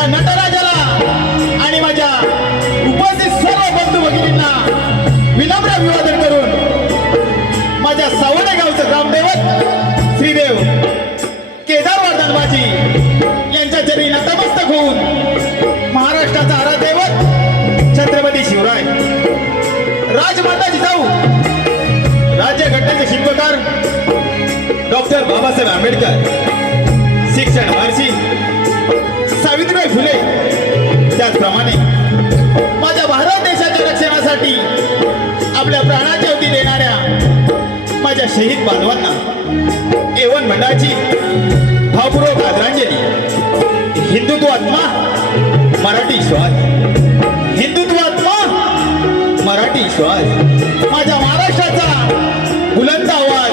या नटराजाला आणि माझ्या उपस्थित सर्व बंधू भगिनींना विनम्र अभिवादन करून माझ्या सावडे गावचं ग्रामदैवत श्रीदेव केदार धनबाजी यांच्या जरी नतमस्तक होऊन महाराष्ट्राचा आराध्यदैवत छत्रपती शिवराय. राजमाताजी जाऊ. राज्यघटनेचे शिल्पकार डॉक्टर बाबासाहेब आंबेडकर. शिक्षण महर्षी. सावित्रीबाई फुले त्याचप्रमाणे माझ्या भारत देशाच्या रक्षणासाठी आपल्या प्राणाच्या अवधी देणाऱ्या माझ्या शहीद बांधवांना एवन मंडळाची भावपूर्वक आदरांजली. हिंदुत्व आत्मा मराठी श्वास. हिंदुत्व आत्मा मराठी श्वास. माझ्या महाराष्ट्राचा बुलंद आवाज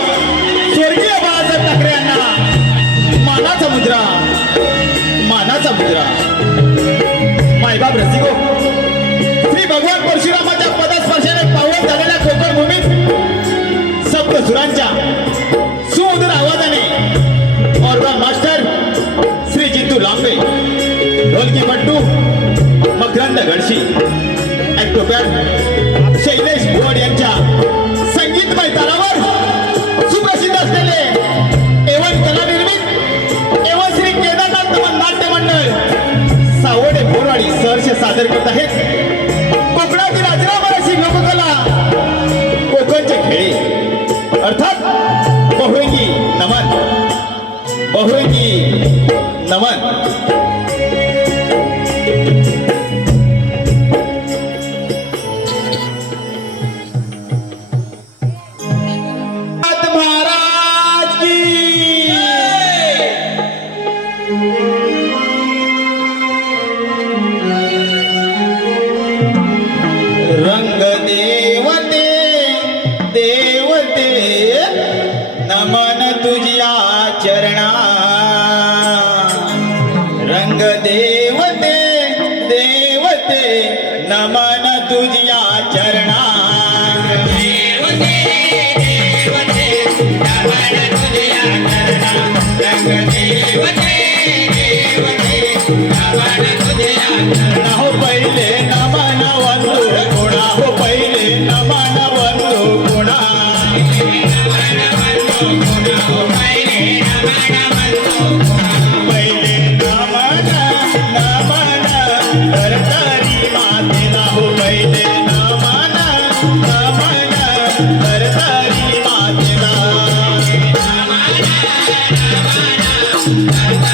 स्वर्गीय बाळासाहेब ठाकरे यांना मानाचा मुद्रा. मुद्रा. मायबाप रसिको श्री भगवान परशुरामाच्या पदस्पर्शाने पावन झालेल्या कोकण भूमीत सप्त सुरांच्या सुमधुर आवाजाने ऑर्गन मास्टर श्री जितू लांबे ढोलकी पट्टू मकरंद घडशी ऍक्टोपॅट zaman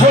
हो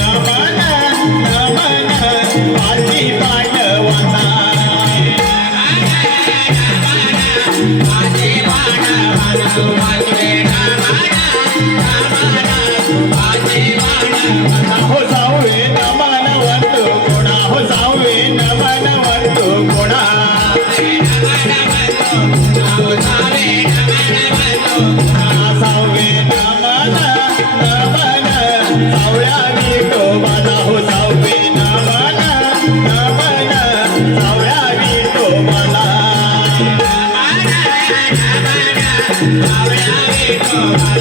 Bye.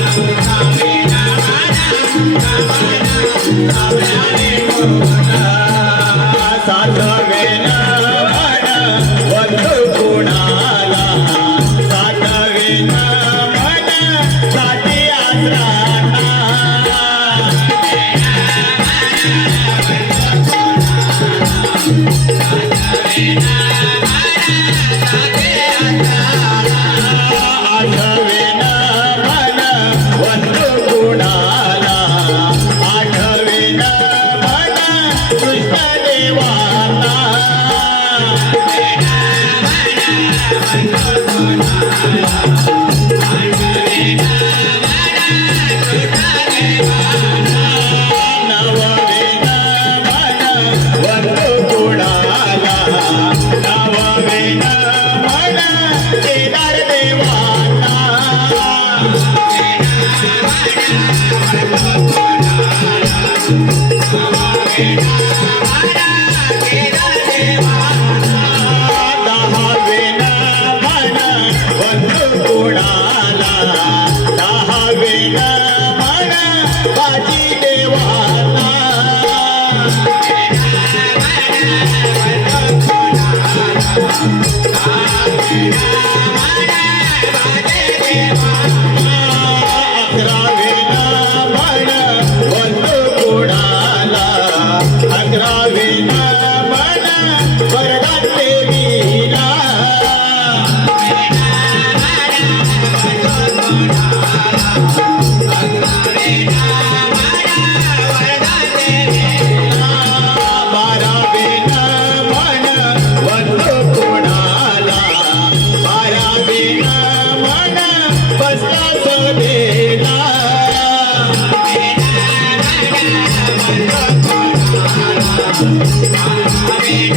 शिव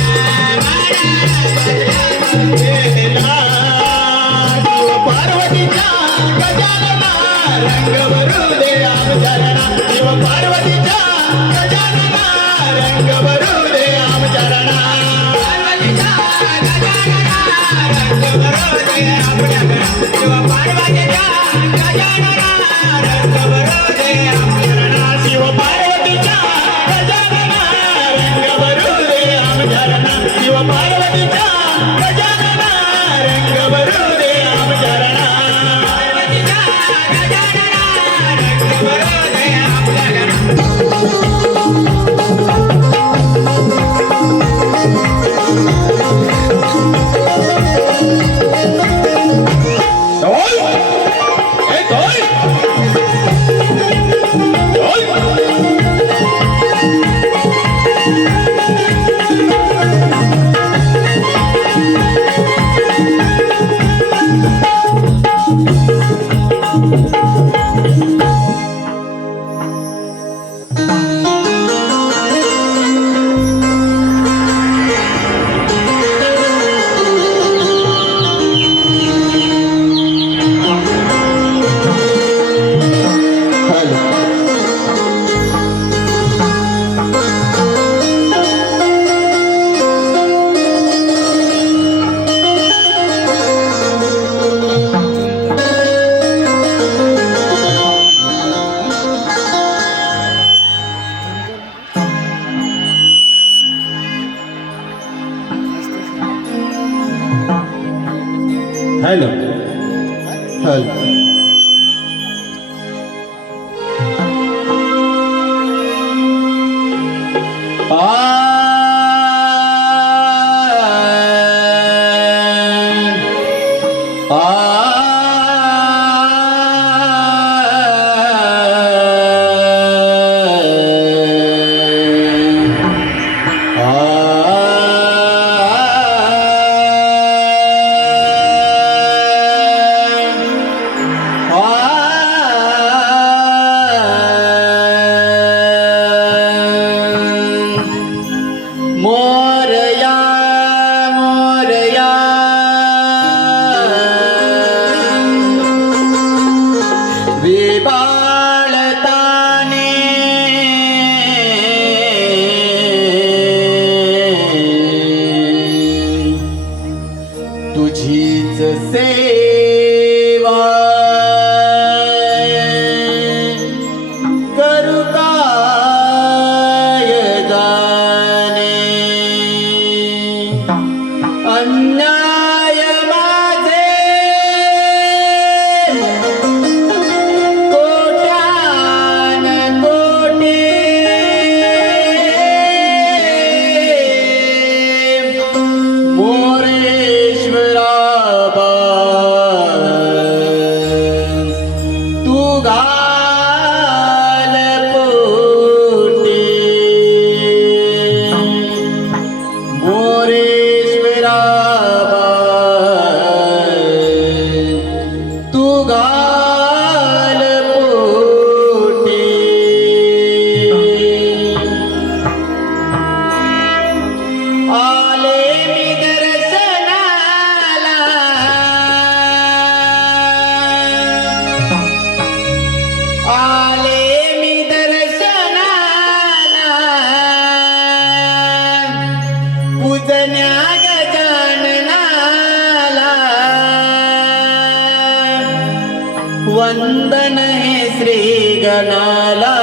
वंदने श्रीगणाला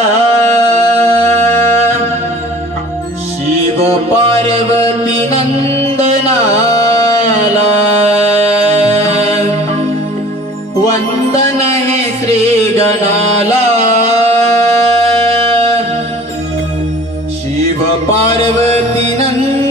शिव पार्वती नंदनाला। श्री गणाला। शिव पार्वती नंद